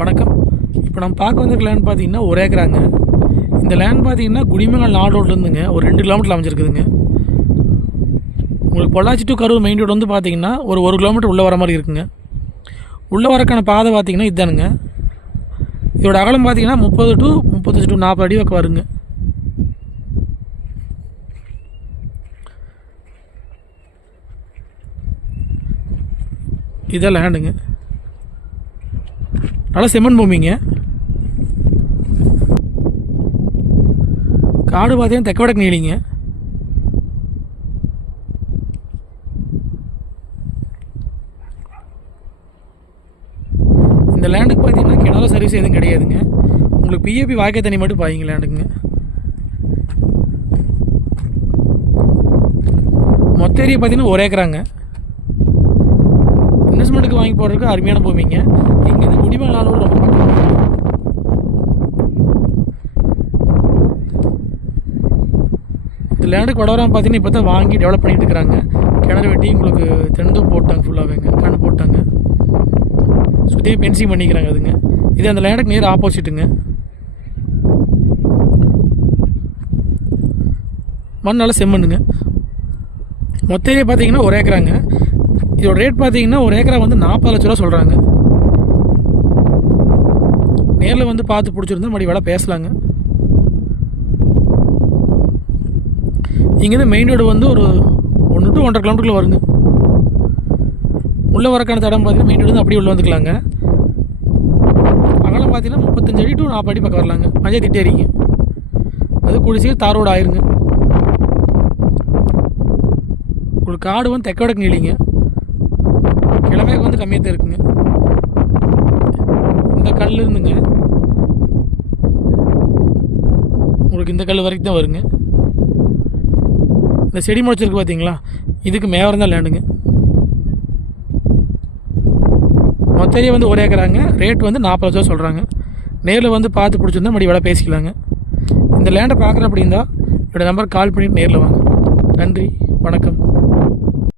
வணக்கம். இப்போ நம்ம பார்க்க வந்திருக்க லேண்ட் பார்த்தீங்கன்னா ஒரு ஏக்கராங்க. இந்த லேண்ட் பார்த்தீங்கன்னா குடிமங்கல் நாடு ரோட்லேருந்துங்க ஒரு ரெண்டு கிலோமீட்டர் அமைஞ்சிருக்குதுங்க. உங்களுக்கு Pollachi to Karur main road வந்து பார்த்தீங்கன்னா ஒரு ஒரு கிலோமீட்டர் உள்ளே வர மாதிரி இருக்குங்க. உள்ளே வரக்கான பாதை பார்த்தீங்கன்னா இதுதானுங்க இதோட அகலம் பார்த்தீங்கன்னா முப்பது டு முப்பத்தஞ்சு டு நாற்பது அடி பக்கம் வருங்க. இதான் லேண்டுங்க நல்லா செம்மண் பூமிங்க. காடு பார்த்தீங்கன்னா தெக்க வடக்கு நீளிங்க இந்த லேண்டுக்கு பார்த்தீங்கன்னா கிணறு சர்வீஸ் எதுவும் கிடையாதுங்க. உங்களுக்கு பிஏபி வாய்க்கை தண்ணி மட்டும் பாய்ங்க லேண்டுக்குங்க மொத்த ஏரியா பார்த்தீங்கன்னா ஒரு ஏக்கராங்க. இன்வெஸ்ட்மெண்ட்டுக்கு வாங்கி போடுறதுக்கு அருமையான பூமிங்க. இங்கேருந்து குடிமல் நாளோட ரொம்ப பக்கம் இந்த லேண்டுக்கு வடவரம் பார்த்தீங்கன்னா இப்போ தான் வாங்கி டெவலப் பண்ணிட்டு இருக்கிறாங்க கிணறு வெட்டி உங்களுக்கு தென்னும் போட்டாங்க ஃபுல்லாகவேங்க கண்ணு போட்டாங்க. சுற்றியும் பென்சிங் பண்ணிக்கிறாங்க அதுங்க. இது அந்த லேண்டுக்கு நேர் ஆப்போசிட்டுங்க மண் நல்லா செம்மண்ணுங்க. மொத்த ஏரியா பார்த்தீங்கன்னா ஒரு ஏக்கராங்க. இதோட ரேட் பார்த்தீங்கன்னா ஒரு ஏக்கரா வந்து நாற்பது லட்ச ரூபா சொல்கிறாங்க நேரில் வந்து பார்த்து பிடிச்சிருந்தா மறுபடி வேலை பேசலாங்க. இங்கேருந்து மெயின் ரோடு வந்து ஒரு ஒன்று டு ஒன்றரை கிலோமீட்டரில் வருங்க. உள்ளே வரக்கான தடம் பார்த்தீங்கன்னா மெயின் ரோடு வந்து அப்படியே உள்ளே வந்துக்கலாங்க. அகலம் பார்த்தீங்கன்னா முப்பத்தஞ்சு அடி டு நாற்பது அடி பக்கம் வரலாங்க. பஞ்சாயத்து திட்டேறிங்க அது குடிசையே தார் ரோடு ஆயிருங்க. உங்களுக்கு காடு வந்து தெக்க வடக்கு நீளிங்க. கிழமைக்கு வந்து கம்மியாக தான் இருக்குங்க. இந்த கல் இருந்துங்க. உங்களுக்கு இந்த கல் வரைக்கும் தான் வருங்க. இந்த செடி முளைச்சிருக்கு பார்த்தீங்களா இதுக்கு மேவரம் தான் லேண்டுங்க மொத்தரியை வந்து ஒரே ஏக்கராங்க. ரேட் வந்து நாற்பது லட்சம் சொல்கிறாங்க நேரில் வந்து பார்த்து பிடிச்சிருந்தா மறுபடி வேலை பேசிக்கலாங்க. இந்த லேண்டை பார்க்குறேன் அப்படின்னா என்னோடய நம்பருக்கு கால் பண்ணிட்டு நேரில் வாங்க. நன்றி. வணக்கம்.